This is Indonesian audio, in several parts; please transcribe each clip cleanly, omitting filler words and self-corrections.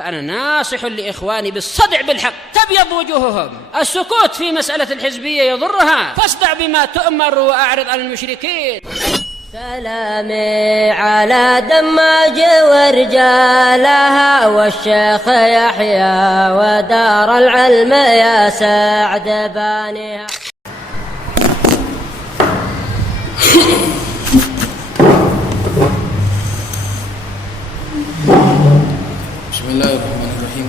فأنا ناصح لإخواني بالصدع بالحق تبيض وجوههم. السكوت في مسألة الحزبية يضرها، فاصدع بما تؤمر وأعرض عن المشركين. سلامي على دماج ورجالها والشيخ يحيى ودار العلم يا سعد بانيها. Bismillahirrahmanirrahim.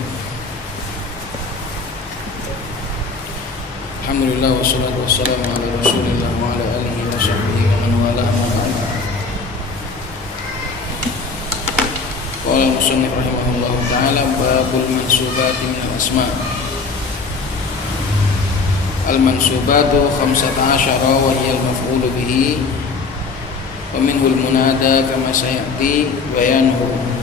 Alhamdulillah wassalatu wassalamu ala Rasulillah wa ala alihi wa sahbihi wa man walah ma ba'd. Qala al-musannif rahimahullah ta'ala babul mansubati min al-asma'. Al-mansubatu 15 wa hiya al-maf'ulu bihi wa minhu al-munada kama sayati bayanuhu.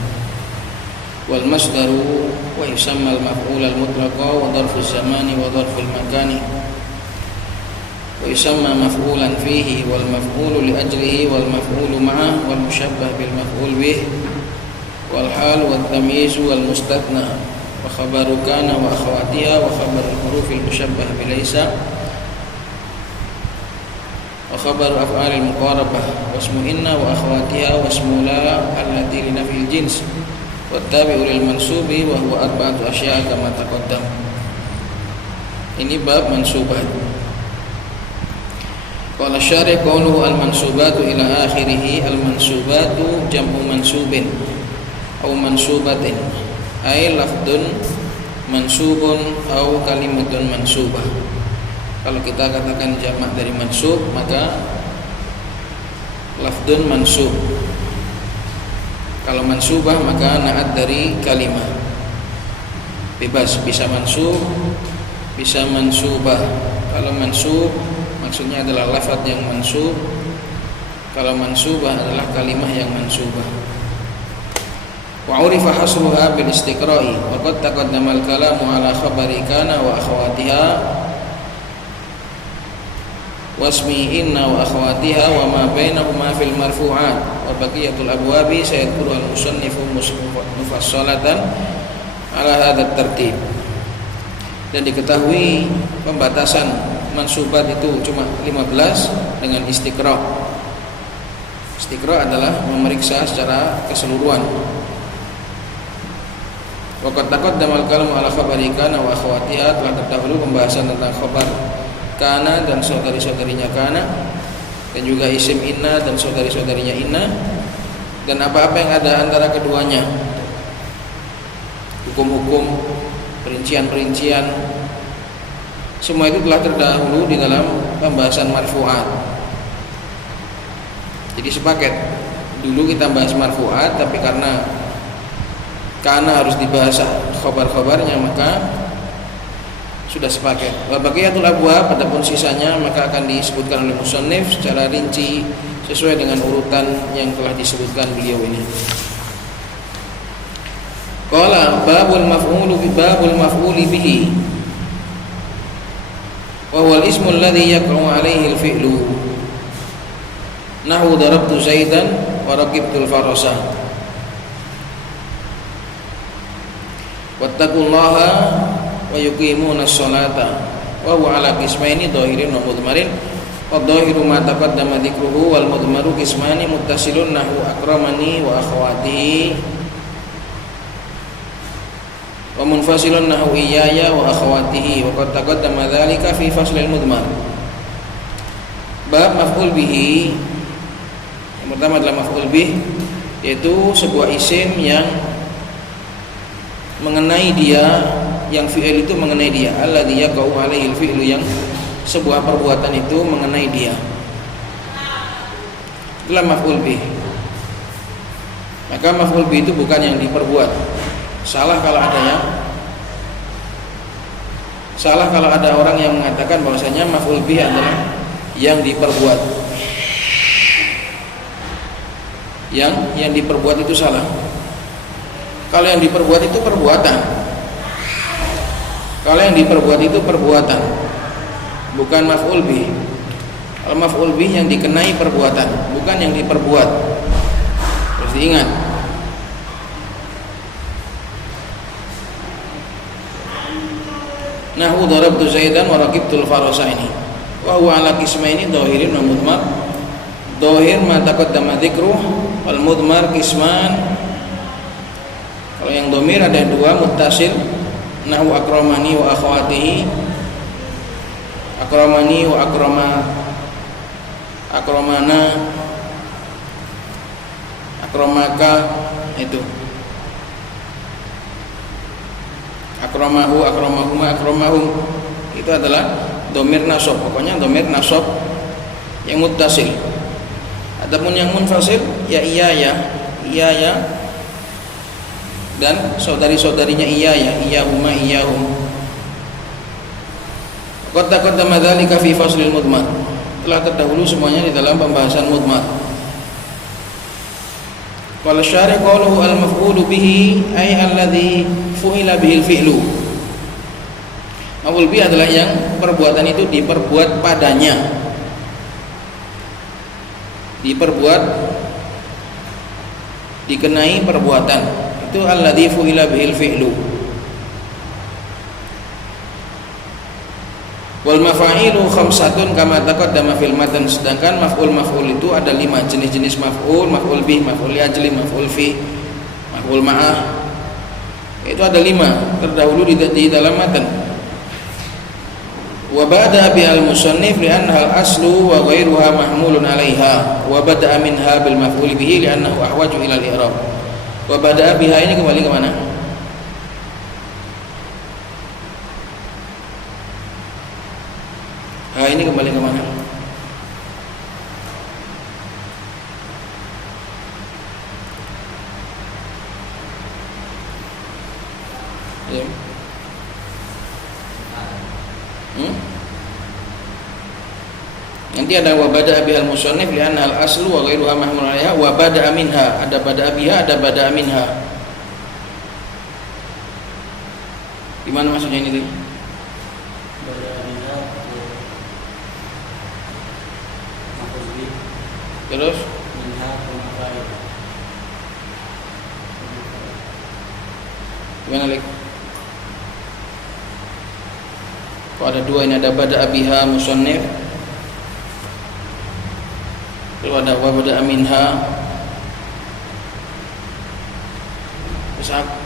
Wal masdaru wa yusamma al-maf'ul al-mutlaqa wa dharfu az-zamani wa dharfu al-makani wa yusamma maf'ulan fihi wal maf'ulu li ajlihi wal maf'ulu ma'ah wal mushabbah bil maf'ul bih wal hal wal tamyiz wal mustathna wa khabaru kana wa akhawatiha wa khabar al-huruf al-mushabbah bi laysa wa khabaru af'al al-muqarabah wa ismu inna wa akhawatiha wa ismu la allati li nafil jins wattabi'u lil mansubi wa huwa arba'atu asya' kama taqaddam. Ini bab mansubat. Qala syarih qawluhu al mansubatu ila akhirih. Al mansubatu jam'u mansubin aw mansubatin ay lafdun mansubun aw kalimatun mansubah. Kalau kita katakan jamak dari mansub maka lafdun mansub. Kalau mansubah maka na'at dari kalimah. Bebas, bisa mansub, bisa mansubah. Kalau mansub maksudnya adalah lafaz yang mansub. Kalau mansubah adalah kalimah yang mansubah. Wa urifa hasruha bil istiqra'i wa qad taqaddama al-kalamu ala khabari kana wa akhawatiha wasmi inna wa akhawatiha wa ma bainahuma fil marfu'at wa baqiyatul abwabi sayadkuru al-musannifu mufassalatan ala hadha tartib. Dan diketahui pembatasan mansubat itu cuma 15 dengan istiqra'. Istiqra' adalah memeriksa secara keseluruhan. Wa qad taqaddama al-kalamu ala khabari kana wa akhawatiha, telah terdahulu pembahasan tentang khabar kana dan saudari-saudarinya kana, dan juga isim inna dan saudari-saudarinya inna, dan apa-apa yang ada antara keduanya, hukum-hukum, perincian-perincian, semua itu telah terdahulu di dalam pembahasan marfu'at. Jadi sepaket. Dulu kita bahas marfu'at, tapi karena harus dibahas khabar-khabarnya maka sudah sepaket. Wa baqiyatul abwab, adapun sisanya maka akan disebutkan oleh musannif secara rinci sesuai dengan urutan yang telah disebutkan beliau ini. Qala babul maf'uli bihi wa huwa al-ismu alladhi yaqa'u 'alayhi al-fi'lu nahu darabtu zaidan wa raqibtul farasa wattaqullaha wa yuqimuna as-salata wa huwa ala qismaini dhahirin wa mudmarin wa dhahiru ma taqaddama dzikruhu wal mudmaru qismani muttasilun nahu akramani wa akhawatihi wa munfasilun nahu iyaya wa akhawatihi wa qad taqaddama dzalika fi faslil mudmar. Bab maf'ul bihi. Yang pertama adalah maf'ul bih, yaitu sebuah isim yang mengenai dia, yang fi'il itu mengenai dia, alladzi yaqa'u 'alaihi al-fi'lu, yang sebuah perbuatan itu mengenai dia. Itulah maf'ul bih. Maka maf'ul bih itu bukan yang diperbuat. Salah kalau ada orang yang mengatakan bahwasanya maf'ul bih adalah yang diperbuat. Yang diperbuat itu salah. Kalau yang diperbuat itu perbuatan. Kalau yang diperbuat itu perbuatan, bukan maf'ul bih. Kalau maf'ul bih yang dikenai perbuatan, bukan yang diperbuat. Harus diingat. Nahwu darabtu Zaidan wa raqibtul farasaini. Wa huwa ala qismaini dhahirin wa mudmar. Dhahir ma taqaddama dzikruh wal mudmar qisman. Kalau yang dhamir ada dua, muttasil nahwu akramani wa akhawatihi. Akramani wa akramana, akramaka, itu akramahu, akramahuma, akramahum, itu adalah dhamir nasab. Pokoknya dhamir nasab yang muttasil. Adapun yang munfasil ya iya ya dan saudari-saudarinya iya huma, iyahum. Qad taqaddama dzalika fi faslil mudmar. Telah terdahulu semuanya di dalam pembahasan mudmar. Qala syarih qauluhu al-maf'ulu bihi ay alladhi fu'ila bihil fi'lu. Maf'ul bihi adalah yang perbuatan itu diperbuat padanya. Diperbuat, dikenai perbuatan. Itu alladhi fu'ila bihil fi'lu. Wal mafa'ilu khamsatun kama taqaddama fil matan. Sedangkan maf'ul itu ada 5 jenis-jenis maf'ul: maf'ul bih, maf'ul li ajli, maf'ul fi, maf'ul ma'ah. Itu ada 5 terdahulu di dalam matan. Wa bada'a bihal musannif li'annaha al-aslu wa ghairuha mahmulun 'alaiha. Wa bada'a minha bil maf'ul bihi li'annahu ahwaju ila al-i'rab. Wa bada'a biha ini kembali ke mana? Ini kembali ke mana? Ya. Nanti ada wa bada'a bihal musannif li'anna al-aslu wa ghairuha mahmul 'alaiha. Wa bada'a minha, ada bada'a biha, ada bada'a minha. Di mana maksudnya ini? Terus gimana lagi? Kok ada 2 ini, ada bada'a biha musannif, terus ada wa bada'a minha. Terus apa?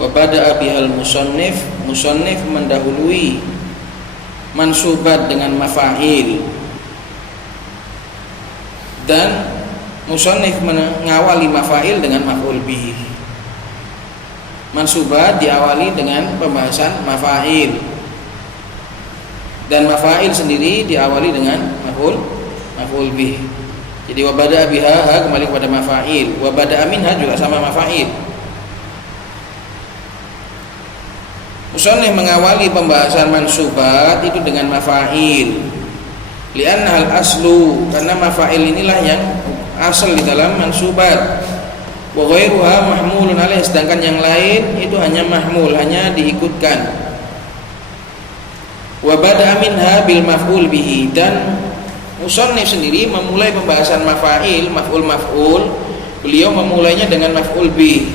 Wa bada'a bihal musannif, musannif mendahului mansubat dengan mafa'il, dan musannif mengawali mafa'il dengan maf'ul bih. Mansubat diawali dengan pembahasan mafa'il, dan mafa'il sendiri diawali dengan maf'ul bih. Jadi wa bada'a biha kembali kepada mafa'il, wa bada'a minha juga sama mafa'il. Musannif mengawali pembahasan mansubat itu dengan mafa'il. Li'anna al-aslu, karena mafa'il inilah yang asal di dalam mansubat. Wa ghairuha mahmulun 'alaih, sedangkan yang lain itu hanya mahmul, hanya diikutkan. Wa bada'a minha bil maf'ul bihi, dan musannif sendiri memulai pembahasan mafa'il, maf'ul, beliau memulainya dengan maf'ul bih.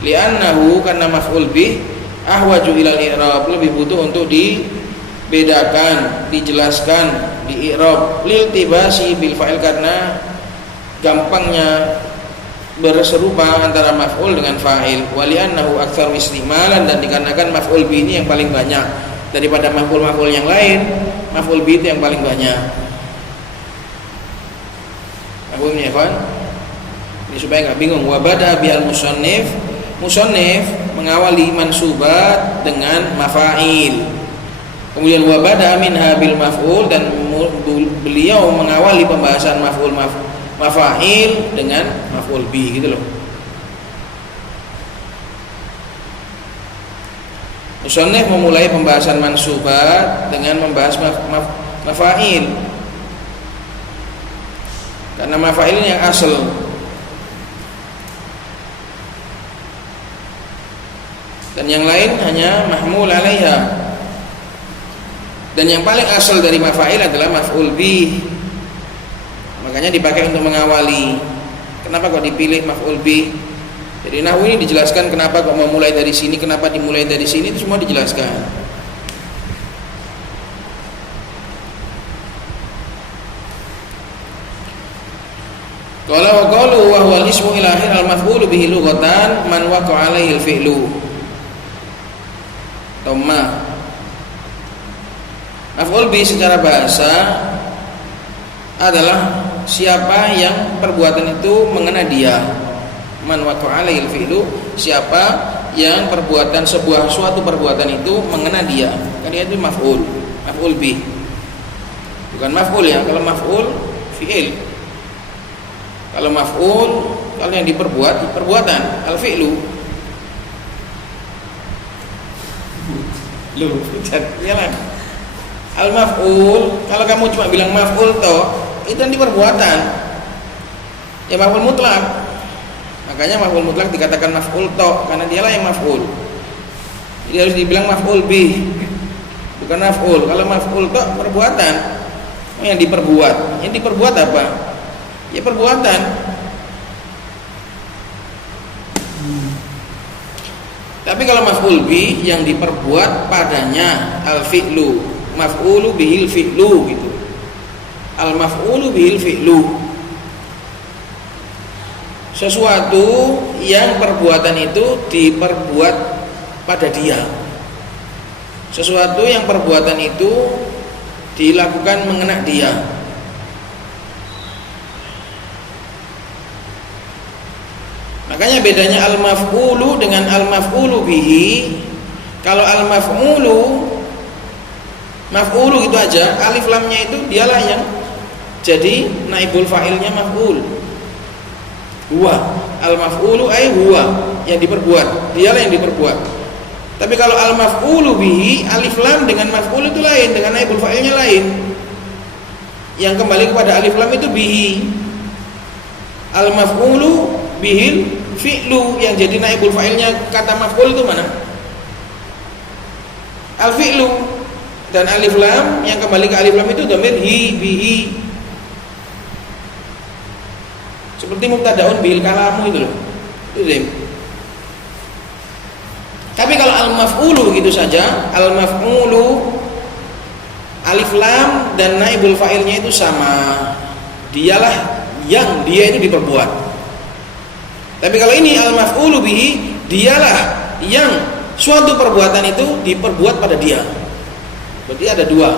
Li'annahu, karena maf'ul bih ahwaju ilal i'rab, lebih butuh untuk dibedakan, dijelaskan, di i'rab. Lil tibasi bil fa'il, karena gampangnya berserupa antara maf'ul dengan fa'il. Wali annahu aktsaru istimalan, dan dikarenakan maf'ul bi ini yang paling banyak daripada maf'ul yang lain. Maf'ul bi itu yang paling banyak. Aku ini ya kawan, ini supaya nggak bingung. Wa bada'a bihal musannif, musannif mengawali mansubat dengan mafa'il. Kemudian wa bada'a minha bil maf'ul, dan beliau mengawali pembahasan mafa'il dengan maf'ul bi, gitu loh. Musannif memulai pembahasan mansubat dengan membahas mafa'il, karena mafa'il yang asal. dan yang lain hanya mahmul 'alaiha. Dan yang paling asal dari mafa'il adalah maf'ul bih. Makanya dipakai untuk mengawali. Kenapa kok dipilih maf'ul bih? Jadi nahwu ini dijelaskan kenapa kok mau mulai dari sini, kenapa dimulai dari sini, itu semua dijelaskan. Kalau qalu wa huwa al-ismu ila akhir al-maf'ulu bihi lughatan man waqa'a alaihi al-fi'lu. Thamma. Maf'ul bihi secara bahasa adalah siapa yang perbuatan itu mengena dia. Man waqa'a alaihi al-fi'lu, siapa yang perbuatan suatu perbuatan itu mengena dia. Kan itu maf'ul bihi. Bukan maf'ul ya, kalau maf'ul fi'il. Kalau maf'ul, kalau yang diperbuat, perbuatan, al-fi'lu. Loh, iyalah. Al-maf'ul, kalau kamu cuma bilang maf'ul toh, itu nanti perbuatan. Ya maf'ul mutlak. Makanya maf'ul mutlak dikatakan maf'ul toh, karena dialah yang maf'ul. Jadi harus dibilang maf'ul bih, bukan maf'ul. Kalau maf'ul toh perbuatan, yang diperbuat. Yang diperbuat apa? Ya perbuatan. Tapi kalau maf'ul bi yang diperbuat padanya al-fi'lu, maf'ulu bihil fi'lu gitu. Al-maf'ulu bihil fi'lu. Sesuatu yang perbuatan itu diperbuat pada dia. Sesuatu yang perbuatan itu dilakukan mengena dia. Makanya bedanya al-maf'ulu dengan al-maf'ulu bihi. Kalau al-maf'ulu, maf'ulu gitu aja, alif lamnya itu dialah yang jadi naibul fa'ilnya maf'ul. Huwa, al-maf'ulu ay huwa, yang diperbuat, dialah yang diperbuat. Tapi kalau al-maf'ulu bihi, alif lam dengan maf'ul itu lain, dengan naibul fa'ilnya lain. Yang kembali kepada alif lam itu bihi. Al-maf'ulu bihil fi'lu, yang jadi naibul fa'ilnya kata maf'ul itu mana? Al-fi'lu. Dan alif lam yang kembali ke alif lam itu dhamir hi, bihi. Seperti mubtadaun bihil kalamu itu loh. Itu deh. Tapi kalau al-maf'ulu begitu saja, al-maf'ulu alif lam dan naibul fa'ilnya itu sama. Dialah yang dia itu diperbuat. Tapi kalau ini al-maf'ulu bihi, dialah yang suatu perbuatan itu diperbuat pada dia. Berarti ada dua.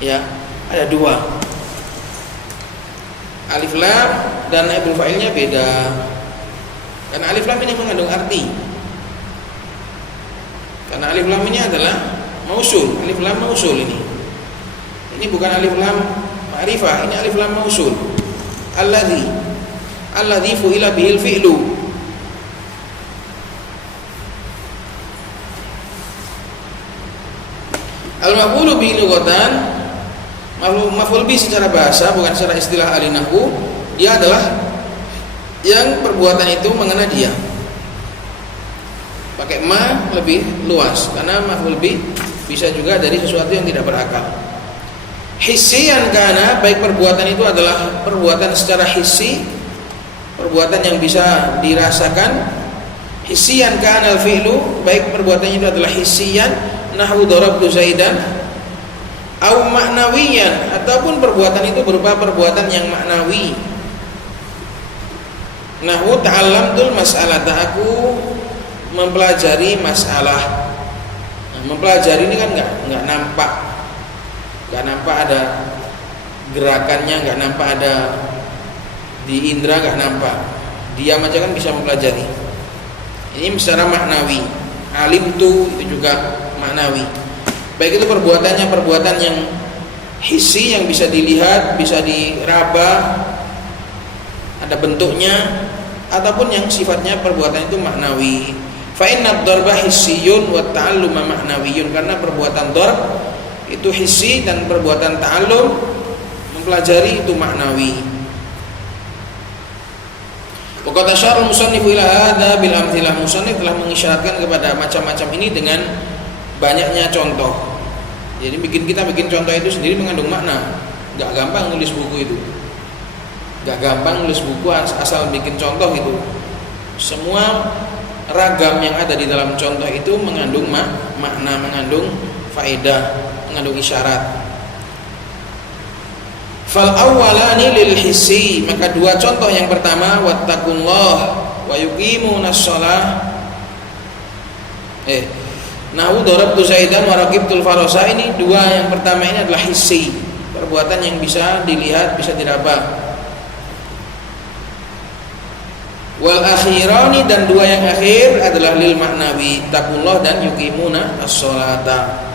Ya, ada dua. Alif lam dan naibul fa'ilnya beda. Karena alif lam ini mengandung arti. Karena alif lam ini adalah mausul, alif lam mausul ini. Ini bukan alif lam ma'rifah, ini alif lam mausul. Alladzi fu'ila bihil fi'lu. Al-maf'ulu bihi lughatan, maf'ul bihi secara bahasa bukan secara istilah ahli nahwu, dia adalah yang perbuatan itu mengena dia. Pakai ma lebih luas karena maf'ul bihi bisa juga dari sesuatu yang tidak berakal. Hissiyan kana, baik perbuatan itu adalah perbuatan secara hissi, perbuatan yang bisa dirasakan. Hissiyan kana al-fi'lu, baik perbuatannya itu adalah hissiyan, nahwu darabtu zaidan, au ma'nawiyan, ataupun perbuatan itu berupa perbuatan yang maknawi. Nahwu ta'allamtul mas'alata, aku mempelajari masalah. Nah, mempelajari ini kan enggak nampak ada gerakannya, enggak nampak ada di indera, enggak nampak. Diam aja kan bisa mempelajari. Ini secara maknawi. Alim itu juga maknawi. Baik itu perbuatannya perbuatan yang hissi, yang bisa dilihat, bisa diraba, ada bentuknya, ataupun yang sifatnya perbuatan itu maknawi. Fa inna ad-darba hissiyun wa ta'alluma ma'nawiyun, karena perbuatan darb itu hissi dan perbuatan ta'allum, mempelajari, itu maknawi. Waqad asyara al-musannif ila hadza bil amthilah. Musannif telah mengisyaratkan kepada macam-macam ini dengan banyaknya contoh. Jadi kita bikin contoh itu sendiri mengandung makna. Enggak gampang nulis buku itu. Enggak gampang nulis buku asal bikin contoh itu. Semua ragam yang ada di dalam contoh itu mengandung makna, mengandung faedah, mengandung isyarat. Fal awwalani lil hissi, maka dua contoh yang pertama wattaqullah wa yuqimunas shalah. Nahu darabtu Zaidan wa raqibtul farasa, ini dua yang pertama ini adalah hissi, perbuatan yang bisa dilihat, bisa diraba. Wal akhirani, dan dua yang akhir adalah lil maknawi, taqullah dan yuqimuna as-sholata.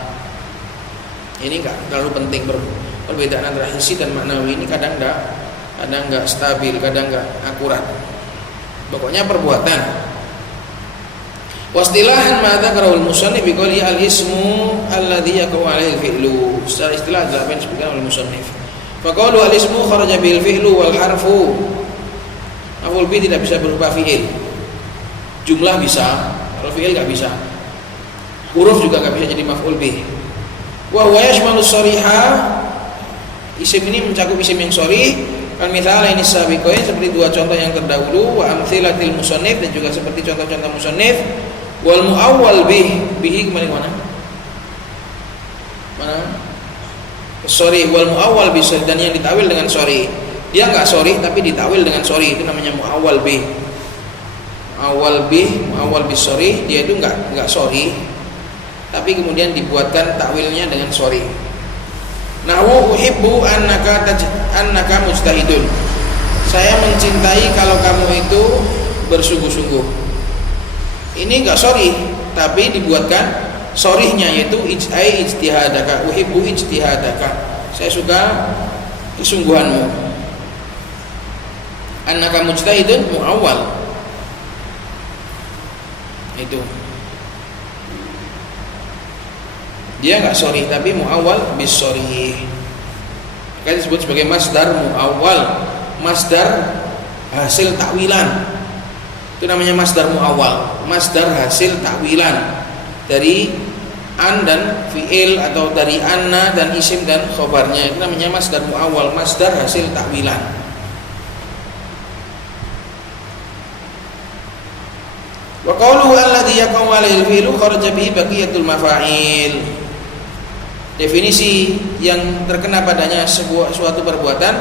Ini enggak terlalu penting perbedaan antara hissi dan maknawi ini kadang enggak stabil, kadang enggak akurat. Pokoknya perbuatan. Wastilahan ma dzakarahu al-musannif bi qouli al-ismu alladhi yaqau 'alaihi al-fi'lu. Secara istilah apa yang disebutkan oleh musannif. Fa qaulu al-ismu kharaja bil fi'lu wal harfu. Maf'ul bih tidak bisa berupa fi'il. Jumlah bisa, kalau fi'il enggak bisa. Huruf juga enggak bisa jadi maf'ul bih. Wa huwa yashmalu shariha. Isim ini mencakup isim yang sharih, kan misalnya ini sabiqain, seperti dua contoh yang terdahulu, wa amtsilatil musannif, dan juga seperti contoh-contoh musannif. Wal muawwal bihi kembali mana? Sorry, wal muawwal bi, dan yang ditawil dengan sorry. Dia enggak sorry tapi ditawil dengan sorry, itu namanya muawwal bih. Muawwal bis sorry, dia itu enggak sorry, tapi kemudian dibuatkan takwilnya dengan sorry. Nahu uhibbu annaka mujtahidun. Saya mencintai kalau kamu itu bersungguh-sungguh. Ini enggak sorry, tapi dibuatkan sorrynya, yaitu ijtihadaka. Uhibbu ijtihadaka. Saya suka kesungguhanmu. Annaka mujtahidun muawwal. Itu. Dia enggak sorry tapi muawwal bis sorry. Kan disebut sebagai masdar muawwal, masdar hasil takwilan. Itu namanya masdar muawwal, masdar hasil takwilan dari an dan fi'il, atau dari anna dan isim dan khobarnya. Itu namanya masdar muawwal, masdar hasil takwilan. Wa qawluhu alladhi yaqau 'alaihi al-fi'lu kharaja bihi baqiyatul mafa'il. Definisi yang terkena padanya suatu perbuatan,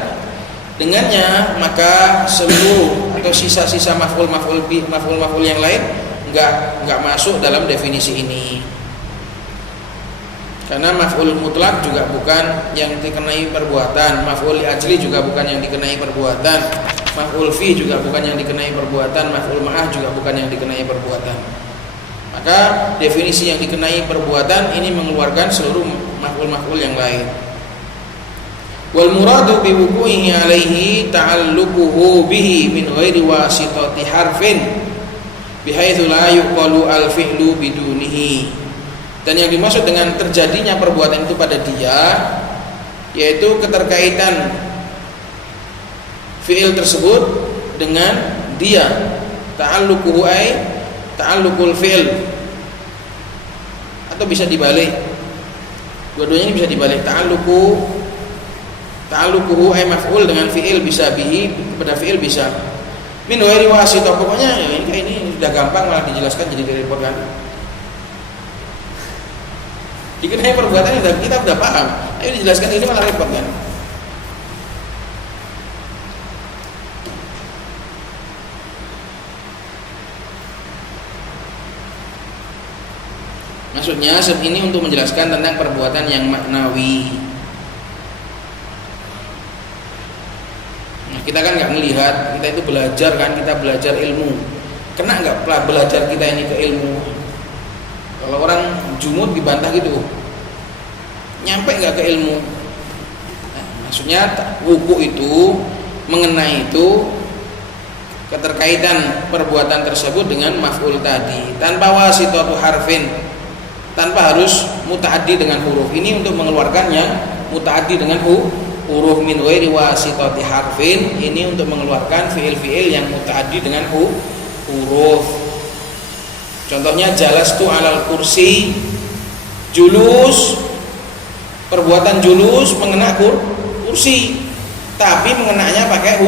dengannya maka seluruh atau sisa-sisa maf'ul yang lain enggak masuk dalam definisi ini. Karena maf'ul mutlak juga bukan yang dikenai perbuatan, maf'ul li ajli juga bukan yang dikenai perbuatan, maf'ul fi juga bukan yang dikenai perbuatan, maf'ul ma'ah juga bukan yang dikenai perbuatan. Maka definisi yang dikenai perbuatan ini mengeluarkan seluruh maf'ul yang lain. Wal muradu bi wuqu'ihi alaihi ta'alluquhu bihi min ghairi wasitati harfin bihaitsu la yuqalu al-fi'lu bidunihi. Dan yang dimaksud dengan terjadinya perbuatan itu pada dia, yaitu keterkaitan fi'il tersebut dengan dia. Ta'alluquhu ay ta'alluqul fi'il, atau bisa dibalik. Dua-duanya ini bisa dibalik. Ta'alluquhu ay maf'ul dengan fi'il, bisa bihi kepada fi'il bisa. Min ghairi wasithah. Pokoknya ini sudah gampang, malah dijelaskan jadi repot kan. Dikenai perbuatan kita sudah paham. Ayo dijelaskan ini malah repot kan. Maksudnya ini untuk menjelaskan tentang perbuatan yang maknawi. Nah, kita kan nggak melihat, kita itu belajar kan, kita belajar ilmu. Kena nggak belajar kita ini ke ilmu? Kalau orang jumud dibantah gitu, nyampe nggak ke ilmu? Nah, maksudnya wuku itu mengenai itu keterkaitan perbuatan tersebut dengan maf'ul tadi tanpa wasithatu harfin, tanpa harus muta'addi dengan huruf. Ini untuk mengeluarkan yang muta'addi dengan huruf min ghairi wasitati harfin, ini untuk mengeluarkan fiil-fiil yang muta'addi dengan huruf. Contohnya jalastu alal kursi, julus, perbuatan julus mengena kursi, tapi mengenanya pakai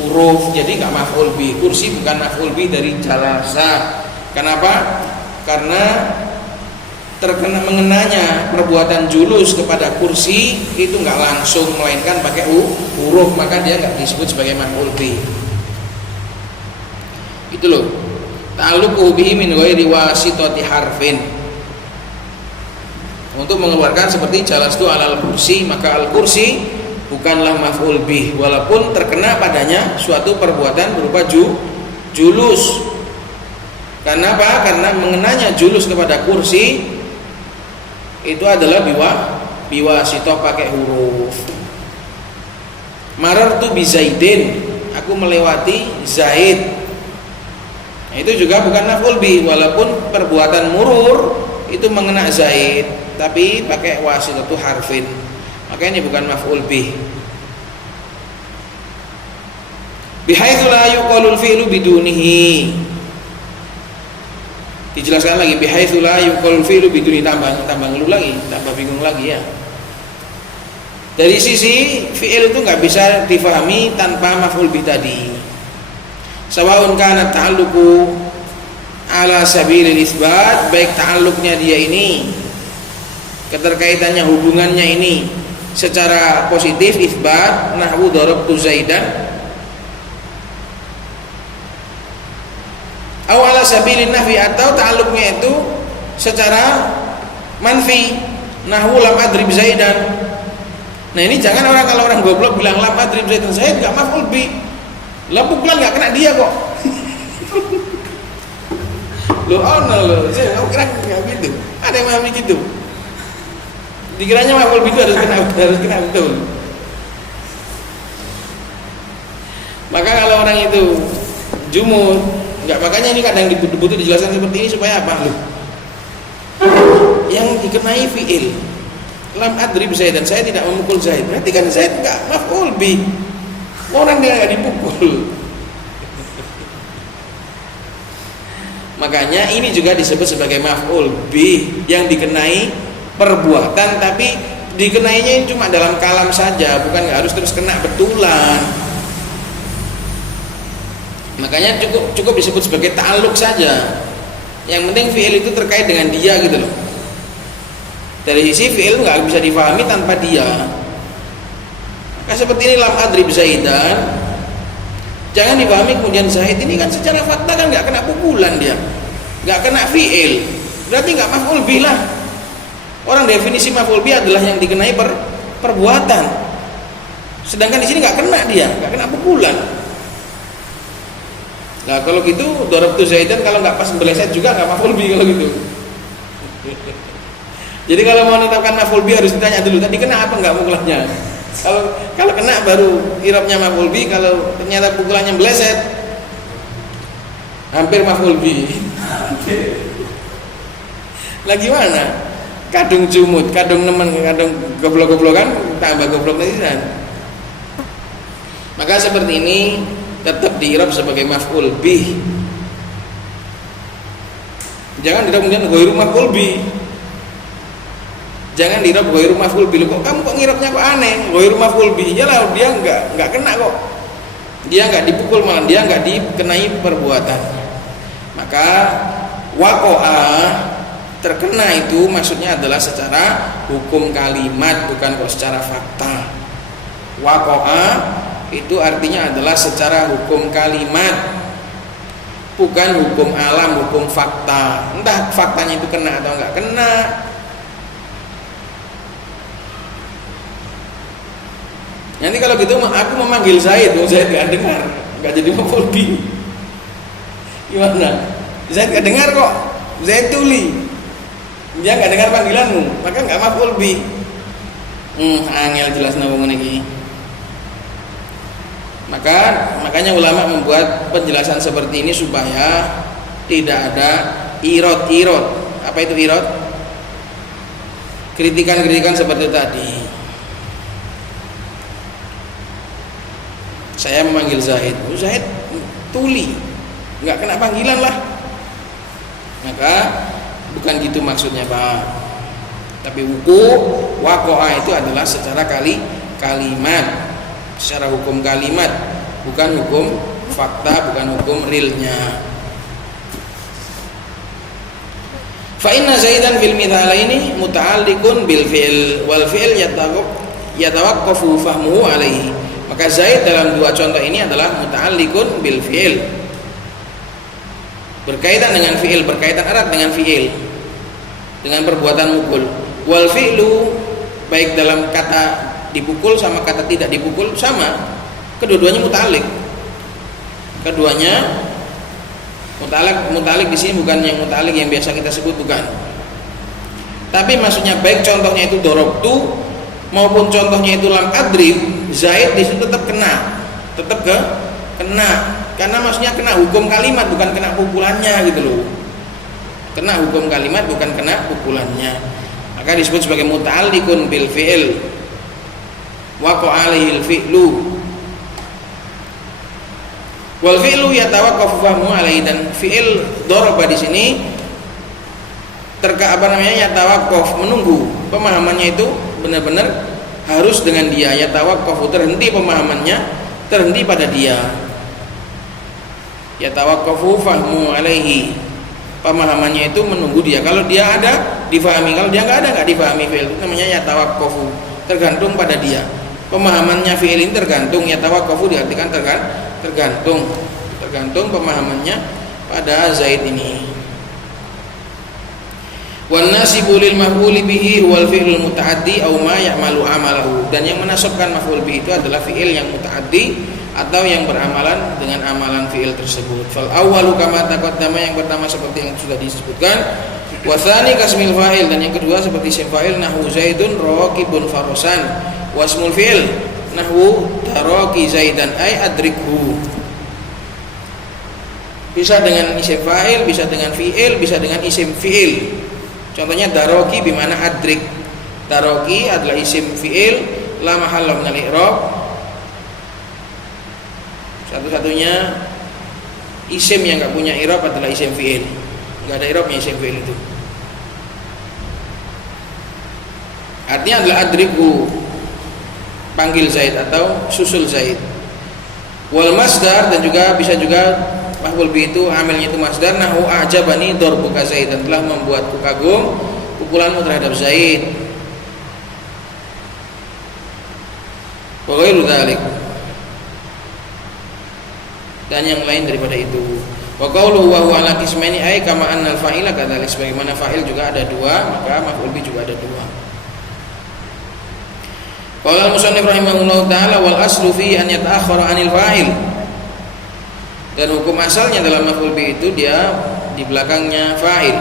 huruf, jadi nggak maf'ul bi. Kursi bukan maf'ul bi dari jalasa. Kenapa? Karena terkena mengenanya perbuatan julus kepada kursi itu nggak langsung, melainkan pakai huruf, maka dia nggak disebut sebagai maf'ul bi. Itu loh. Ta'alluquhu bihi min ghairi wasitati harfin. Untuk mengeluarkan seperti jalastu alal kursi, maka al kursi bukanlah maf'ul bih walaupun terkena padanya suatu perbuatan berupa julus. Karena apa? Karena mengenanya julus kepada kursi itu adalah biwasithah pakai huruf. Marartu bi Zaidin, aku melewati Zaid. Itu juga bukan maf'ul bih walaupun perbuatan murur itu mengena Zaid, tapi pakai wasithatu harfin, maka ini bukan maf'ul bih. Bihaitsu la yuqalul fi'lu bidunihi, dijelaskan lagi bihaitsu la yuqalul fi'lu bidunihi, tambah ngeluh lagi, tambah bingung lagi ya. Dari sisi fi'il itu nggak bisa difahami tanpa maf'ul bih tadi. Sawaun kana ta'alluqu ala sabilil isbat, baik ta'alluqnya dia ini, keterkaitannya, hubungannya ini secara positif isbat, nahwu darabtu Zaidan, aw ala sabilin nahwi, atau ta'alluqnya itu secara manfi, nahwu lam adrib Zaidan. Nah ini jangan kalau orang goblok bilang lam adrib Zaidan, Zaid enggak maf'ul bi. Lah pukulan enggak kena dia kok. Loh, lo, saya kira enggak gitu. Ada yang memahami gitu. Dikiranya maf'ul bi itu harus kena betul. Maka kalau orang itu jumud, enggak, makanya ini kadang butuh dijelaskan seperti ini supaya apa? Loh, yang dikenai fi'il lam adrib Zaidan, saya tidak memukul Zaid, berarti kan Zaid enggak maf'ul bi. Orang dia enggak dipukul. Makanya ini juga disebut sebagai maf'ul bih, yang dikenai perbuatan tapi dikenainya cuma dalam kalam saja, bukan harus terus kena betulan. Makanya cukup disebut sebagai ta'alluq saja. Yang penting fi'il itu terkait dengan dia gitu loh. Dari sisi fi'il nggak bisa difahami tanpa dia. Nah seperti ini lam adrib Zaidan, jangan dipahami kemudian Zaid ini kan secara fakta kan nggak kena pukulan, dia nggak kena fi'il, berarti nggak maf'ul bih lah. Orang definisi maf'ul bih adalah yang dikenai perbuatan, sedangkan di sini nggak kena, dia nggak kena pukulan. Nah kalau gitu darabtu Zaidan kalau nggak pas meleset juga nggak maf'ul bih kalau gitu. Jadi kalau mau menetapkan maf'ul bih harus ditanya dulu tadi kena apa nggak pukulannya. Kalau kena baru i'rabnya maf'ul bih, kalau ternyata pukulannya meleset hampir maf'ul bih. Lah gimana? Kadung jumud, kadung nemen, kadung goblok-goblokan, tambah goblok lagi kan. Maka seperti ini tetap di'rab sebagai maf'ul bih. Jangan di'rab kemudian ghairu maf'ul bih. Jangan dirab ghairu maf'ul bih. Kok kamu kok ngirabnya kok aneh? Ghairu maf'ul bih. Iyalah dia enggak kena kok. Dia enggak dipukul, malah dia enggak dikenai perbuatan. Maka waqa'a terkena itu maksudnya adalah secara hukum kalimat, bukan kok secara fakta. Waqa'a itu artinya adalah secara hukum kalimat, bukan hukum alam, hukum fakta. Entah faktanya itu kena atau enggak kena. Nanti kalau gitu aku memanggil Zaid, Zaid gak dengar, gak jadi maf'ul bih. Gimana? Zaid gak dengar kok, Zaid tuli, dia gak dengar panggilanmu, maka gak maf'ul bih. Angel jelas ngomong lagi. Makanya ulama membuat penjelasan seperti ini supaya tidak ada irot. Apa itu irot? Kritikan-kritikan seperti tadi. Saya memanggil Zaid. Zaid tuli, nggak kena panggilan lah. Maka bukan gitu maksudnya Pak. Tapi waqa'a itu adalah secara kalimat, secara hukum kalimat, bukan hukum fakta, bukan hukum realnya. Fa inna Zaidan fil mithalaini muta'alliqun bil fi'l wal fi'l yatawaqqafu fahmuhu alaihi. Maka Zaid dalam dua contoh ini adalah muta'alliqun bil fi'l, berkaitan dengan fi'il, berkaitan erat dengan fi'il, dengan perbuatan mukul. Wal fi'lu, baik dalam kata dipukul sama kata tidak dipukul sama, kedua-duanya muta'alliq. Keduanya muta'alliq di sini bukan yang muta'alliq yang biasa kita sebut, bukan. Tapi maksudnya baik contohnya itu dorobtu maupun contohnya itu lam adrib, Zaid di situ tetap kena, kena. Karena maksudnya kena hukum kalimat, bukan kena pukulannya gitu loh. Kena hukum kalimat, bukan kena pukulannya. Maka disebut sebagai muta'alliqun bil fi'il. Waqa'a 'alaihil fi'lu. Wal fi'lu yatawaqqafu fahmu 'alaihi, dan fi'il daraba di sini yatawaqqaf, menunggu. Pemahamannya itu benar-benar harus dengan dia, yatawaqqafu, terhenti pemahamannya, terhenti pada dia. Yatawaqqafu fahmu alaihi, pemahamannya itu menunggu dia. Kalau dia ada, difahami. Kalau dia nggak ada, nggak difahami. Fi'il itu namanya yatawaqqafu, tergantung pada dia. Pemahamannya fi'il ini tergantung, yatawaqqafu diartikan tergantung pemahamannya pada Zaid ini. Wan nasibu lil maf'uli bihi huwal fi'lul muta'addi aw ma ya'malu amalahu, dan yang menasabkan maf'ul bihi itu adalah fi'il yang muta'addi atau yang beramalan dengan amalan fi'il tersebut. Fal awwalu kama taqaddama, yang pertama seperti yang sudah disebutkan. Wa tsani kasmil fa'il, dan yang kedua seperti isim fa'il, nahwu Zaidun raqibun farasan. Wa ismul fi'il nahwu taraqi Zaidan ay adrikhu. Bisa dengan isim fa'il, bisa dengan fi'il, bisa dengan isim fi'il. Contohnya daroki bimana adrik. Daroki adalah isim fi'il la mahalla minal i'rab. Satu-satunya isim yang enggak punya i'rab adalah isim fi'il. Enggak ada i'rabnya isim fi'il itu. Artinya adalah adriku, panggil Zaid atau susul Zaid. Wal masdar, dan juga bisa juga maf'ul bihi itu amilnya itu masdar, nahu a'jabani darbuka Zaid, dan telah membuatku kagum pukulanmu terhadap Zaid. Wa ghairu dzalik, dan yang lain daripada itu. Wa qawluhu wa huwa ala qismaini ay kama anna al-fa'ila kadzalik, sebagaimana fa'il juga ada dua, maka maf'ul bihi juga ada dua. Qala al-musannif rahimahullahu ta'ala wal aslu fi an yata'akhkhara 'anil fa'il, dan hukum asalnya dalam maf'ul bihi itu dia di belakangnya fa'il.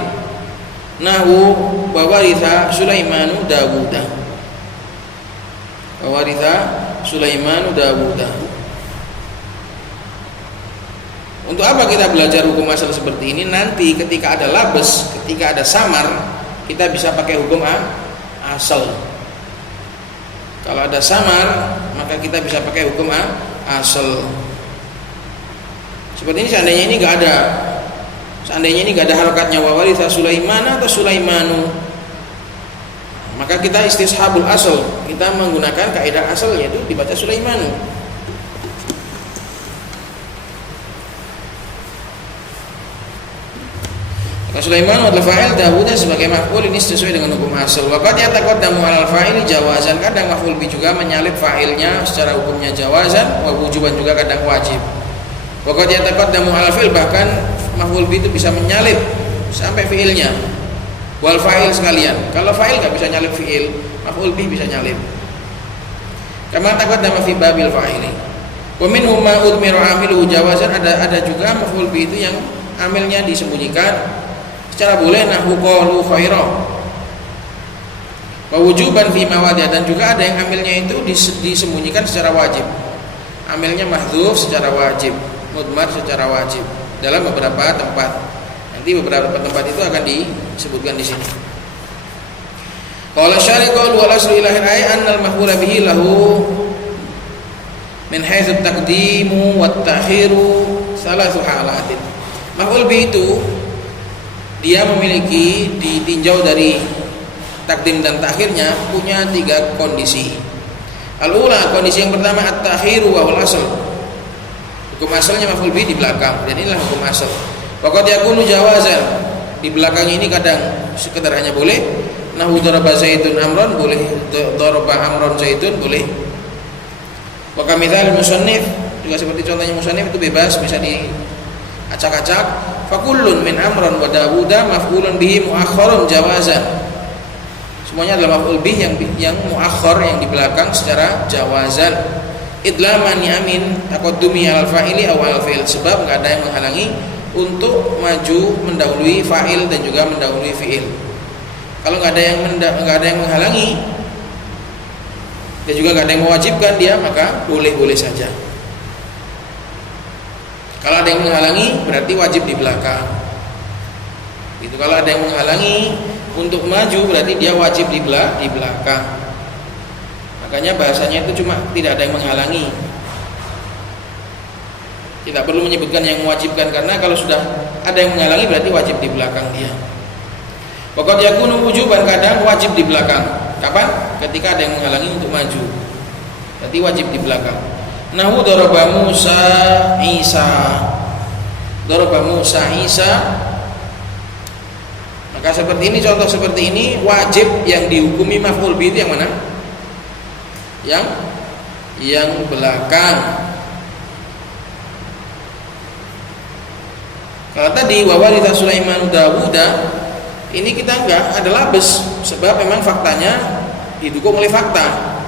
Nahwu wa waritha Sulaimanu Dawuda. Wa waritha Sulaimanu Dawuda. Untuk apa kita belajar hukum asal seperti ini? Nanti ketika ada labes, ketika ada samar, kita bisa pakai hukum asal. Kalau ada samar, maka kita bisa pakai hukum asal. Seperti ini, seandainya ini nggak ada, seandainya ini nggak ada harokatnya wa waritha Sulaiman atau Sulaimanu, maka kita istishabul asal, kita menggunakan kaidah asal, yaitu dibaca Sulaimanu. Maka Sulaiman adalah fa'il, Dawuda sebagai maf'ul, ini sesuai dengan hukum asal. Wa qad yataqaddamu 'alal fa'ili jawazan, kadang maf'ul bi juga menyalip fa'ilnya secara hukumnya jawazan, wa wujuban juga kadang wajib. Waqad yataqaddamu 'alal fi'il, bahkan maf'ul bi itu bisa menyalip sampai fi'ilnya. Wal fa'il sekalian. Kalau fa'il enggak bisa nyalip fi'il, maf'ul bi bisa nyalip. Kama taqaddama fi babil fa'ili. Wa minhum ma udmiru 'amiluhu jawazan, ada juga maf'ul bi itu yang amilnya disembunyikan secara boleh, nahwu qalu khaira. Wa wujuban fi mawadhi, dan juga ada yang amilnya itu disembunyikan secara wajib. Amilnya mahdzuf secara wajib, mudmar secara wajib dalam beberapa tempat. Nanti beberapa tempat itu akan disebutkan di sini. Qala syariqul wal aslu ilahi ay annal maf'ul bihi lahu min haitsu taqdimu wat ta'khiru salasu halatin. Maf'ul bih itu dia memiliki ditinjau dari takdim dan takhirnya punya 3 kondisi. Al-ula, kondisi yang pertama at-takhiru wa wal asl. Hukum asalnya maf'ul bih di belakang, dan inilah hukum asal. Waqad yakunu jawazan, di belakangnya ini kadang sekedar hanya boleh. Nahu daraba Zaidun amron, boleh daraba amron Zaidun, boleh. Wa kamithal musannif, juga seperti contohnya musannif itu bebas, bisa diacak-acak. Fa kullun min amron wa Dawuda maf'ulun bihi muakhkharun jawazan. Semuanya adalah maf'ul bih yang muakhkhar, yang di belakang secara jawazan. Idlaman yamin taqaddumi al-fa'ili aw al-fi'il, sebab enggak ada yang menghalangi untuk maju mendahului fa'il dan juga mendahului fi'il. Kalau enggak ada yang menghalangi dan juga enggak ada yang mewajibkan dia, maka boleh-boleh saja. Kalau ada yang menghalangi berarti wajib di belakang. Itu kalau ada yang menghalangi untuk maju berarti dia wajib di belakang. Makanya bahasanya itu cuma tidak ada yang menghalangi. Tidak perlu menyebutkan yang mewajibkan, karena kalau sudah ada yang menghalangi berarti wajib di belakang dia. Pokok yakunu wujuban, kadang wajib di belakang. Kapan? Ketika ada yang menghalangi untuk maju. Berarti wajib di belakang. Nahu daraba Musa Isa. Daraba Musa Isa. Maka seperti ini, contoh seperti ini wajib yang dihukumi maf'ul bih itu yang mana? Yang belakang. Kalau tadi wawarita Sulaiman Dawuda, ini kita enggak ada labes, sebab memang faktanya didukung oleh fakta.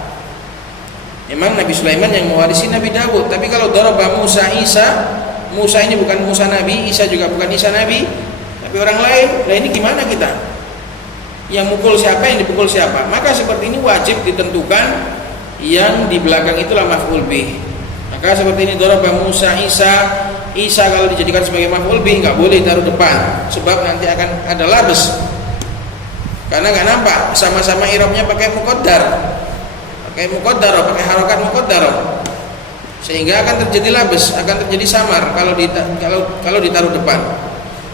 Memang Nabi Sulaiman yang mewarisi Nabi Dawud. Tapi kalau daraba Musa Isa, Musa ini bukan Musa Nabi, Isa juga bukan Isa Nabi, tapi orang lain. Nah ini gimana kita? Yang mukul siapa, yang dipukul siapa? Maka seperti ini wajib ditentukan yang di belakang itulah maf'ul bih. Maka seperti ini daraba Musa Isa. Isa kalau dijadikan sebagai maf'ul bih enggak boleh taruh depan, sebab nanti akan ada labes. Karena enggak nampak, sama-sama i'rabnya pakai muqaddar. Pakai muqaddar, pakai harokat muqaddar. Sehingga akan terjadi labes, akan terjadi samar kalau ditaruh depan.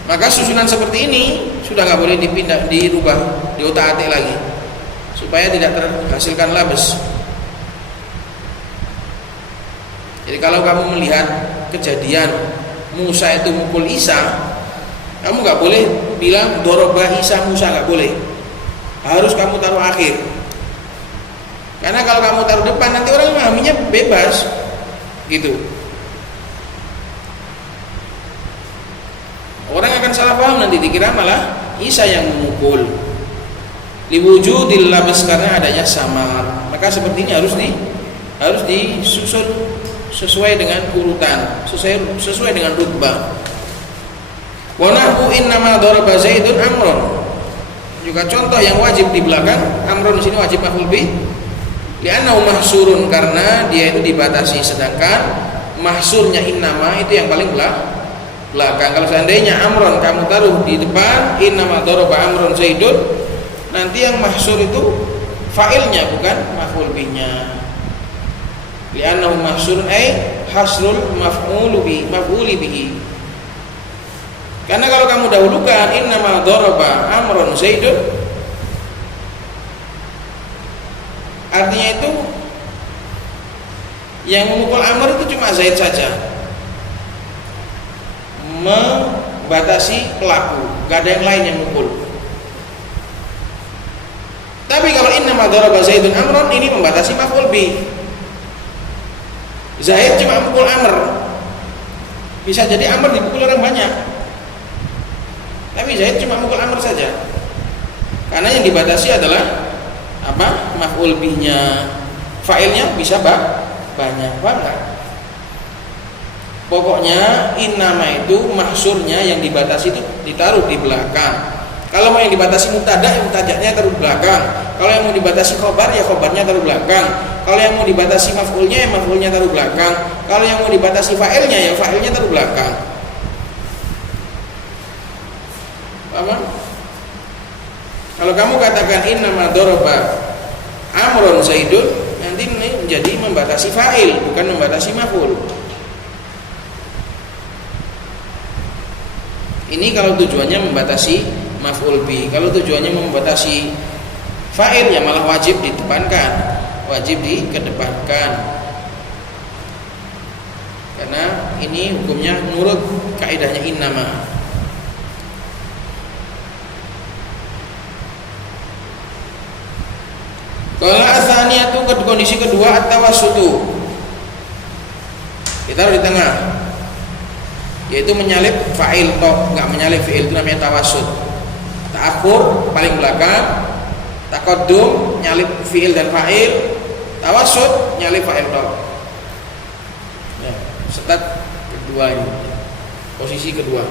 Maka susunan seperti ini sudah enggak boleh dirubah, diotak-atik lagi, supaya tidak terhasilkan labes. Jadi kalau kamu melihat kejadian Musa itu mukul Isa, kamu nggak boleh bilang doroba Isa Musa, nggak boleh. Harus kamu taruh akhir. Karena kalau kamu taruh depan nanti orang memahaminya bebas, gitu. Orang akan salah paham, nanti dikira malah Isa yang memukul. Liwujudil labas, karena adanya samar. Maka seperti ini harus disusun sesuai dengan urutan, sesuai dengan rutbah. Wa nahu innama daraba Zaidun amron. Juga contoh yang wajib di belakang, amron di sini wajib maf'ul bih. Li'annahu mahsurun, karena dia itu dibatasi, sedangkan mahsurnya innama itu yang paling belakang. Kalau seandainya amron kamu taruh di depan, innama daraba amron Zaidun, nanti yang mahsur itu fa'ilnya bukan maf'ul bihnya. Li'annahu mahsurun ay hasrul maf'uli bihi. Karena kalau kamu dahulukan innama daraba amrun Zaidun, artinya itu yang memukul Amr itu cuma Zaid saja, membatasi pelaku, gak ada yang lain yang memukul. Tapi kalau innama daraba Zaidun amrun, ini membatasi maf'ul bih. Zaid cuma mukul Amr, bisa jadi Amr dipukul orang banyak, tapi Zaid cuma mukul Amr saja. Karena yang dibatasi adalah apa? Maf'ul bihnya, fa'ilnya bisa banyak, paham nggak? Pokoknya innama itu mahsurnya yang dibatasi itu ditaruh di belakang. Kalau mau yang dibatasi mubtada, ya mubtadanya taruh di belakang. Kalau yang mau dibatasi khobar, ya khobarnya taruh belakang. Kalau yang mau dibatasi maf'ulnya, ya maf'ulnya taruh belakang. Kalau yang mau dibatasi fa'ilnya, ya fa'ilnya taruh belakang. Paham? Kalau kamu katakan innama daraba amrun Zaidun, nanti menjadi membatasi fa'il, bukan membatasi maf'ul. Ini kalau tujuannya membatasi maf'ul bi. Kalau tujuannya membatasi fa'il ya malah wajib didepankan, wajib dikedepankan. Karena ini hukumnya menurut kaidahnya innama. Kalau asalnya itu kondisi kedua at-tawassutu, kita taruh di tengah, yaitu menyalip fa'il toh, nggak menyalip fi'il, itu namanya tawassut. Ta'akhur paling belakang, taqaddum nyalip fi'il dan fa'il, tawassut nyalip fa'il toh. Ya, setat kedua ini, posisi kedua.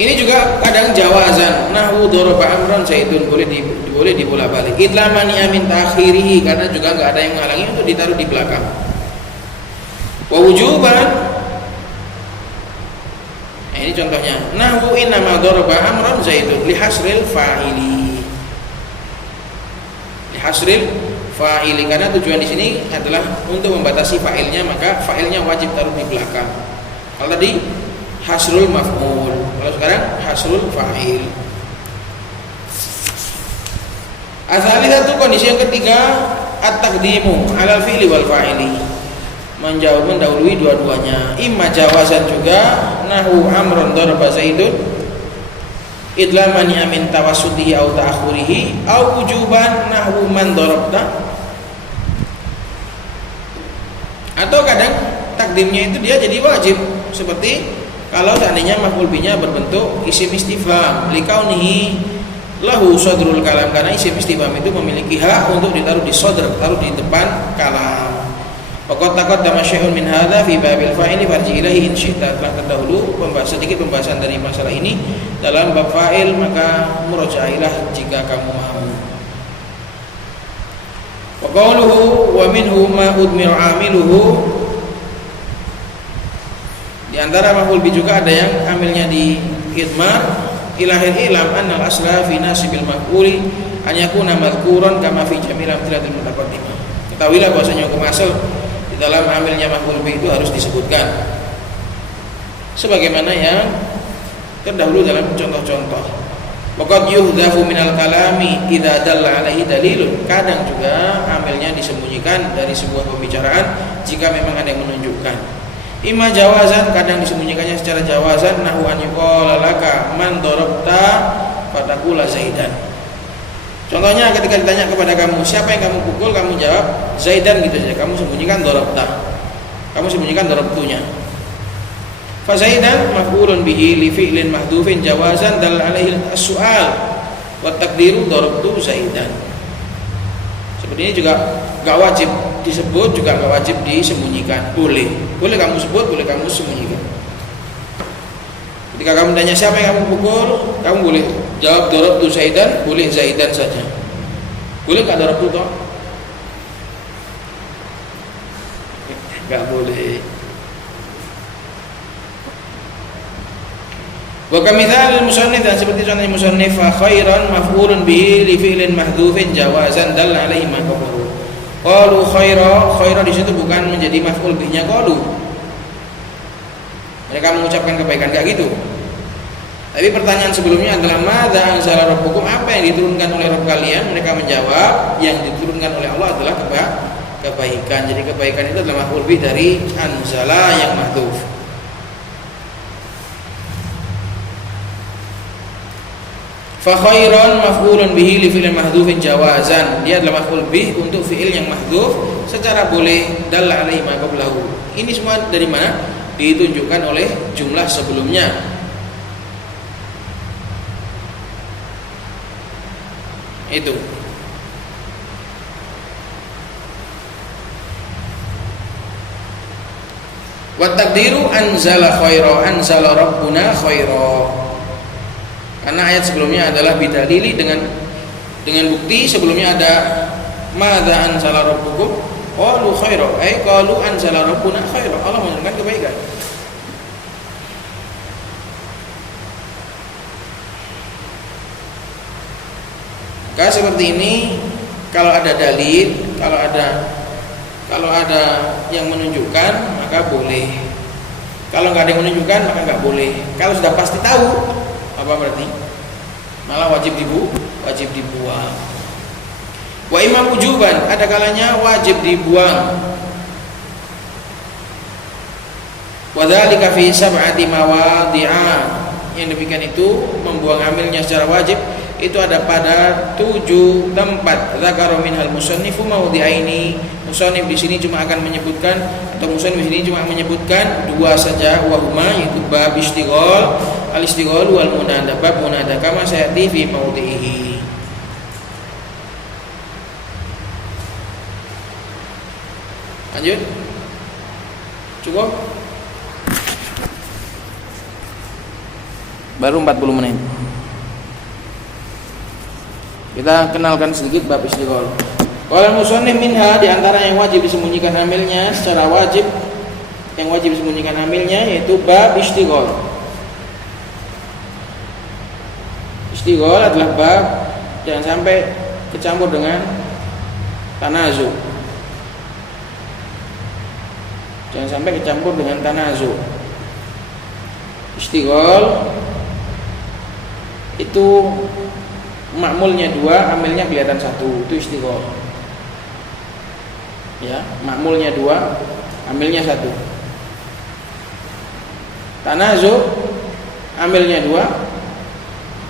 Ini juga kadang jawazan, nahwu daraba amran zaidun, boleh dibolak-balik. Idza mani'a min ta'khirihi, karena juga enggak ada yang menghalangi untuk ditaruh di belakang. Wa wujuban, ini contohnya, nahwu innama daraba amran zaidun li hasril fa'ili. Li hasril fa'ili, karena tujuan di sini adalah untuk membatasi fa'ilnya, maka fa'ilnya wajib taruh di belakang. Kalau tadi hasrul maf'ul, kalau sekarang hasrul fa'il. Asal-satu kondisi yang ketiga at-taqdimu 'alal fi'li wal fa'ili, mendahului dua-duanya. Imma jawazan juga, nahwu amrun daraba zaidun idla mani'a min tawassutihi aw ta'akhurihi, aw wujuban nahwu man darabta. Atau kadang takdimnya itu dia jadi wajib, seperti kalau seandainya maf'ul binya berbentuk isim istifham, likaunihi lahu sadrul kalam, karena isim istifham itu memiliki hak untuk ditaruh di sadr, taruh di depan kalam. Faqad taqaddama syai'un min hadza fi babil fa'ili farji ilahi in syi'ta. Telah terdahulu sedikit pembahasan dari masalah ini dalam bab fa'il, maka muraja'ilah jika kamu mau. Wa qawluhu wa minhu ma udmiru 'amiluhu, di antara maf'ul bi juga ada yang amilnya di idmar. Ilahil ilam annal asla fi nasibil maf'uli an yakuna madhkuran kama fi jamil amthilatil mutaqaddimah. Ketahuilah bahwasanya hukum asal di dalam amilnya maf'ul bi itu harus disebutkan sebagaimana yang terdahulu dalam contoh-contoh. Waqad yuhdhafu minal kalami idza dalla alaihi dalilun. Kadang juga amilnya disembunyikan dari sebuah pembicaraan jika memang ada yang menunjukkan. Ima jawazan, kadang disembunyikannya secara jawazan, nahwu an yuqala laka man darabta fataqula zaidan. Contohnya ketika ditanya kepada kamu, siapa yang kamu pukul, kamu jawab zaidan gitu saja. Kamu sembunyikan darabta. Kamu sembunyikan darabtunya. Fa zaidan maf'ulun bihi li fi'lin mahdhufin jawazan dal alaihi as-su'al wa taqdiru darabtu zaidan. Seperti ini juga enggak wajib disebut, juga enggak wajib disembunyikan. Boleh kamu sebut, boleh kamu sembunyikan. Ketika kamu tanya siapa yang kamu pukul, kamu boleh jawab darabtu zaidan, boleh zaidan saja. Boleh enggak darabtu toh? Enggak boleh. Wa kamithal musannif, dan seperti contohnya musannif, fa khairan maf'ulun bihi li fi'lin mahdhufin jawazan dalla alaihi ma qablahu. Qalu khaira di situ bukan menjadi maf'ul bihnya qalu. Mereka mengucapkan kebaikan, enggak gitu. Tapi pertanyaan sebelumnya adalah madza anzala rabbukum, apa yang diturunkan oleh Rabb kalian? Mereka menjawab yang diturunkan oleh Allah adalah kebaikan. Jadi kebaikan itu adalah maf'ul bih dari anzala yang mahdhuf. Fa khairan maf'ulun bihi li fi'lin mahdhufin jawazan, dia adalah maf'ul bih untuk fi'il yang mahdhuf secara boleh, dalla alaihi ma qablahu. Ini semua dari mana? Ditunjukkan oleh jumlah sebelumnya. Itu. Wa taqdiru anzala khaira, anzala rabbuna khaira. Karena ayat sebelumnya adalah bidalili, dengan bukti sebelumnya ada madza anzala rabbukum qalu khaira, qalu anzala rabbuna khaira, Allah menurunkan kebaikan. Maka seperti ini Kalau ada dalil, kalau ada yang menunjukkan maka boleh. Kalau nggak ada yang menunjukkan maka nggak boleh. Kalau sudah pasti tahu, apa berarti? Malah wajib dibuang. Wa imam wujuban, ada kalanya wajib dibuang. Wa dzalika fi sab'ati mawadhi'a. Yang demikian itu membuang amilnya secara wajib itu ada pada 7 tempat. Dzakara minhal musannifu mawdi'aini. Musannif di sini cuma akan menyebutkan, atau musannif di sini cuma menyebutkan 2 saja, wa huma, yaitu bab istighol, al-istighol wal munada, bab munada kama sayati fi mawdi'ihi. Lanjut. Cukup? Baru 40 menit. Kita kenalkan sedikit bab istighol. Kalau musannif minha, di antara yang wajib disembunyikan amilnya secara wajib, yang wajib disembunyikan amilnya yaitu bab istighol. Istighol adalah bab jangan sampai kecampur dengan tanazu. Jangan sampai kecampur dengan tanazu. Istighol itu makmulnya 2, amilnya kelihatan 1, itu istighol. Ya, makmulnya 2, amilnya 1. Tanazu, amilnya 2,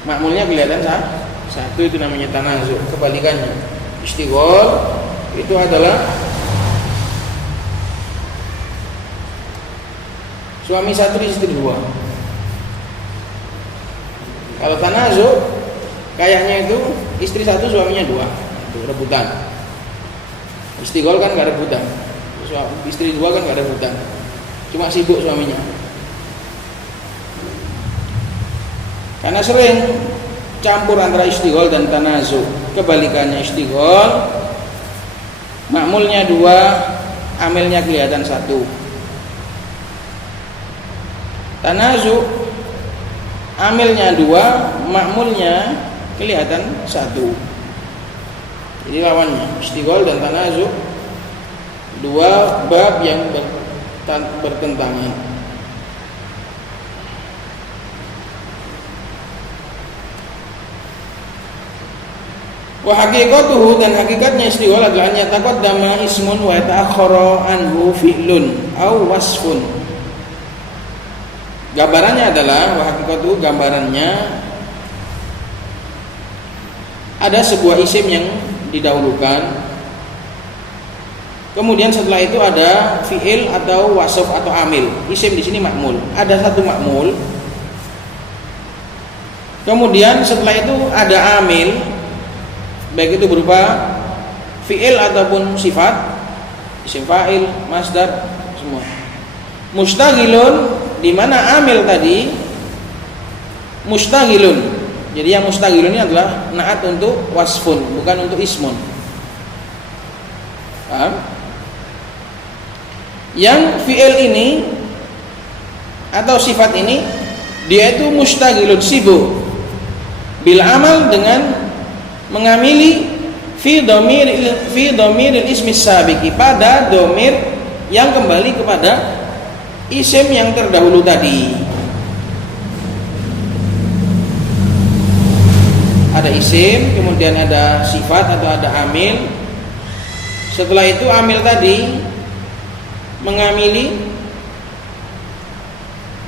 makmulnya kelihatan 1, itu namanya tanazu. Kebalikannya, istighol itu adalah suami 1, istri 2. Kalau tanazu kayaknya itu istri 1, suaminya 2, itu rebutan. Istighol kan gak rebutan, istri 2 kan gak rebutan, cuma sibuk suaminya. Karena sering campur antara istighol dan tanazu. Kebalikannya, istighol makmulnya 2, amilnya kelihatan 1. Tanazu amilnya 2, makmulnya kelihatan 1. Jadi lawannya, istighol dan tanazu, 2 bab yang bertentangan. Wa haqiqatuhu, dan hakikatnya istighol adalah an yataqaddama ismun wa yata'akhkhara anhu fi'lun aw wasfun. Gambarannya adalah, wa haqiqatuhu, gambarannya ada sebuah isim yang didahulukan, kemudian setelah itu ada fi'il atau wasf atau amil. Isim di sini makmul, ada 1 makmul, kemudian setelah itu ada amil, baik itu berupa fi'il ataupun sifat, isim fa'il, masdar, semua. Mustaghilun, di mana amil tadi mustaghilun. Jadi yang mustaghilun ini adalah naat untuk wasfun, bukan untuk ismun. Paham? Yang fi'il ini atau sifat ini dia itu mustaghilun, sibuk bil amal, dengan mengamili fi dhamiril ismi sabiqi, pada dhamir yang kembali kepada isim yang terdahulu tadi. Ada isim, kemudian ada sifat atau ada amil. Setelah itu amil tadi mengamili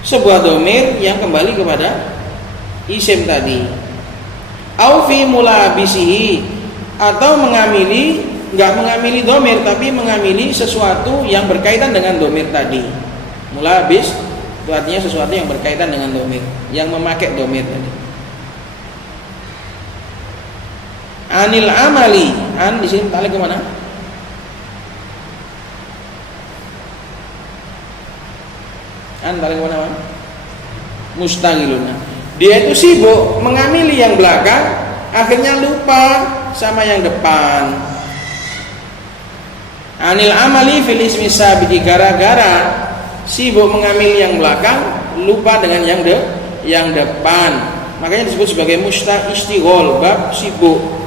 sebuah dhamir yang kembali kepada isim tadi. Au fi mulabisihi, atau mengamili, enggak mengamili dhamir tapi mengamili sesuatu yang berkaitan dengan dhamir tadi. Mulabis itu artinya sesuatu yang berkaitan dengan dhamir, yang memakai dhamir tadi. Anil amali, an di sini tarik ke mana? An tarik ke mana? Mustaghilun. Dia itu sibuk mengamili yang belakang, akhirnya lupa sama yang depan. Anil amali fil ismi sabiqi, gara-gara sibuk mengamili yang belakang, lupa dengan yang depan. Makanya disebut sebagai istighol, bab sibuk.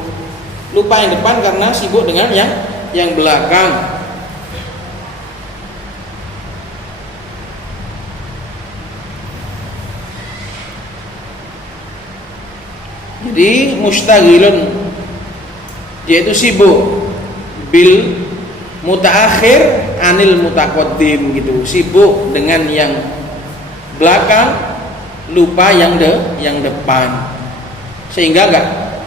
lupa yang depan karena sibuk dengan yang belakang. Jadi mustaghilun, dia itu sibuk bil mutaakhir anil mutaqaddim gitu, sibuk dengan yang belakang, lupa yang depan, sehingga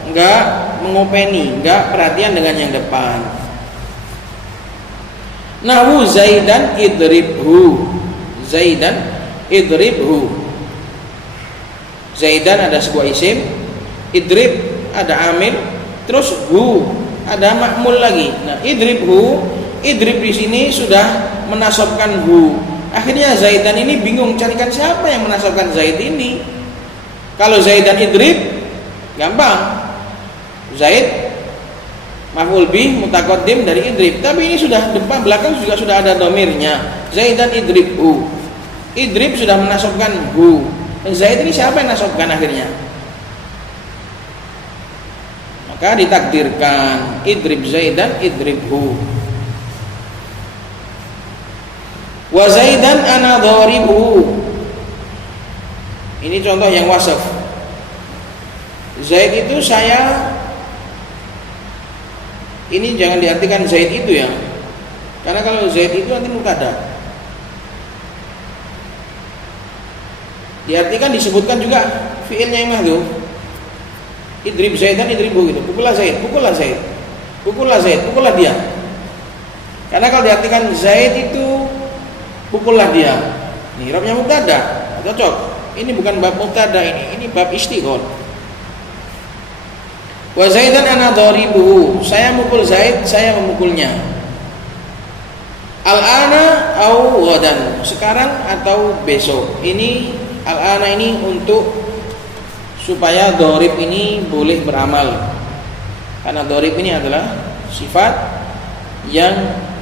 enggak mengopeni, enggak perhatian dengan yang depan. Nahu Zaidan idribhu, Zaidan idribhu. Zaidan ada sebuah isim, idrib ada amil, terus hu ada makmul lagi. Nah, idribhu, idrib di sini sudah menasabkan hu. Akhirnya Zaidan ini bingung carikan siapa yang menasabkan Zaid ini. Kalau Zaidan idrib gampang, Zaid maf'ul bih mutaqaddim dari idrib. Tapi ini sudah depan belakang juga sudah ada domirnya, Zaidan idribhu. Idrib sudah menasabkan hu. Zaid ini siapa yang nasabkan akhirnya? Maka ditakdirkan idrib Zaidan idribhu. Wa Zaidan ana dharibuhu. Ini contoh yang wasaf. Zaid itu saya, ini jangan diartikan Zaid itu ya, karena kalau Zaid itu nanti mubtada. Diartikan disebutkan juga fiilnya yang mahdhuf. Idrib Zaidan idribu gitu. Pukullah Zaid, pukullah Zaid. Pukullah Zaid, pukullah dia. Karena kalau diartikan Zaid itu pukullah dia. Nih i'rabnya mubtada, cocok. Ini bukan bab mubtada ini bab istighol. Wa Zaidan ana dharibuhu. Saya mukul Zaid, saya memukulnya. Al-ana au ghadan. Sekarang atau besok. Ini al-ana ini untuk supaya dharib ini boleh beramal. Karena dharib ini adalah sifat yang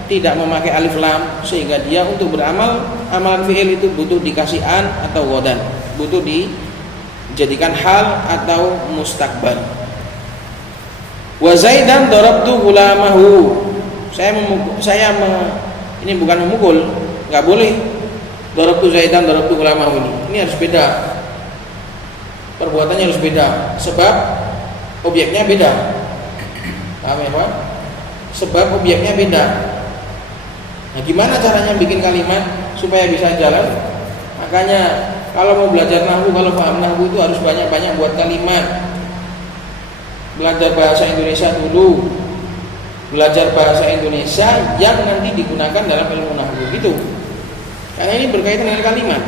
tidak memakai alif lam, sehingga dia untuk beramal amalan fi'il itu butuh dikasih an atau ghadan, butuh dijadikan hal atau mustakbal. Wa Zaidan darabtu gulamahu. Ini bukan memukul, nggak boleh. Darabtu Zaidan darabtu gulamahu ini harus beda. Perbuatannya harus beda, sebab objeknya beda. Paham ya Pak? Sebab objeknya beda. Nah, gimana caranya bikin kalimat supaya bisa jalan? Makanya kalau mau belajar nahwu, kalau paham nahwu itu harus banyak-banyak buat kalimat. Belajar bahasa Indonesia dulu. Belajar bahasa Indonesia yang nanti digunakan dalam ilmu nahwu gitu. Karena ini berkaitan dengan kalimat.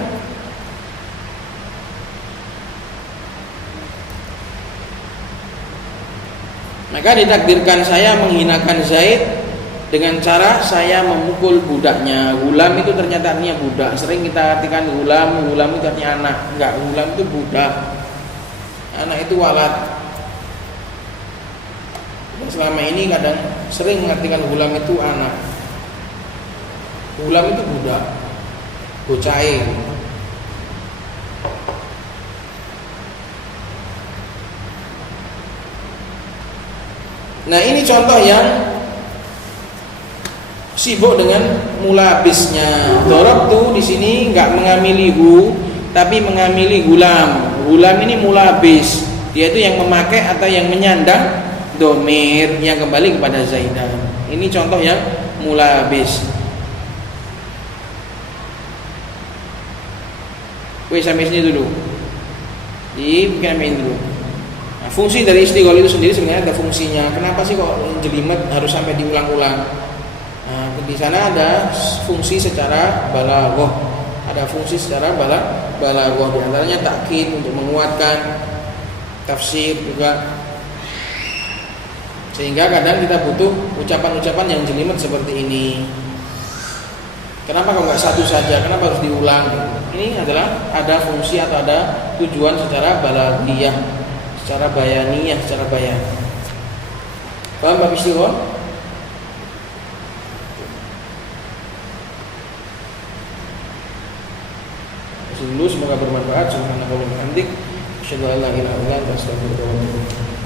Maka ditakdirkan saya menghinakan Zaid dengan cara saya memukul budaknya. Gulam itu ternyata artinya budak. Sering kita artikan gulam itu artinya anak. Enggak, gulam itu budak. Anak itu walad. Selama ini kadang sering mengartikan gulam itu anak. Gulam itu budak, bocah. Nah, ini contoh yang sibuk dengan mulabisnya. Dorob tuh di sini nggak mengamili hu, tapi mengamili gulam. Gulam ini mulabis, dia itu yang memakai atau yang menyandang domir yang kembali kepada Zaidan. Ini contoh yang mulabis. Sampai sini dulu. Bikin main dulu. Nah, fungsi dari istighol itu sendiri sebenarnya ada fungsinya. Kenapa sih kok jelimet harus sampai diulang-ulang? Nah, di sana ada fungsi secara balaghah, ada fungsi secara balaghah. Di antaranya takkid untuk menguatkan, tafsir juga. Sehingga kadang kita butuh ucapan-ucapan yang jelimet seperti ini. Kenapa kalau nggak satu saja? Kenapa harus diulang? Ini adalah ada fungsi atau ada tujuan secara balaghiyah, secara bayaniyah, secara bayan. Paham bab istighol? Dulu semoga bermanfaat. Subhanallah wa bihamdik, asyhadu an la ilaha illa anta, astaghfiruka wa atubu ilaik.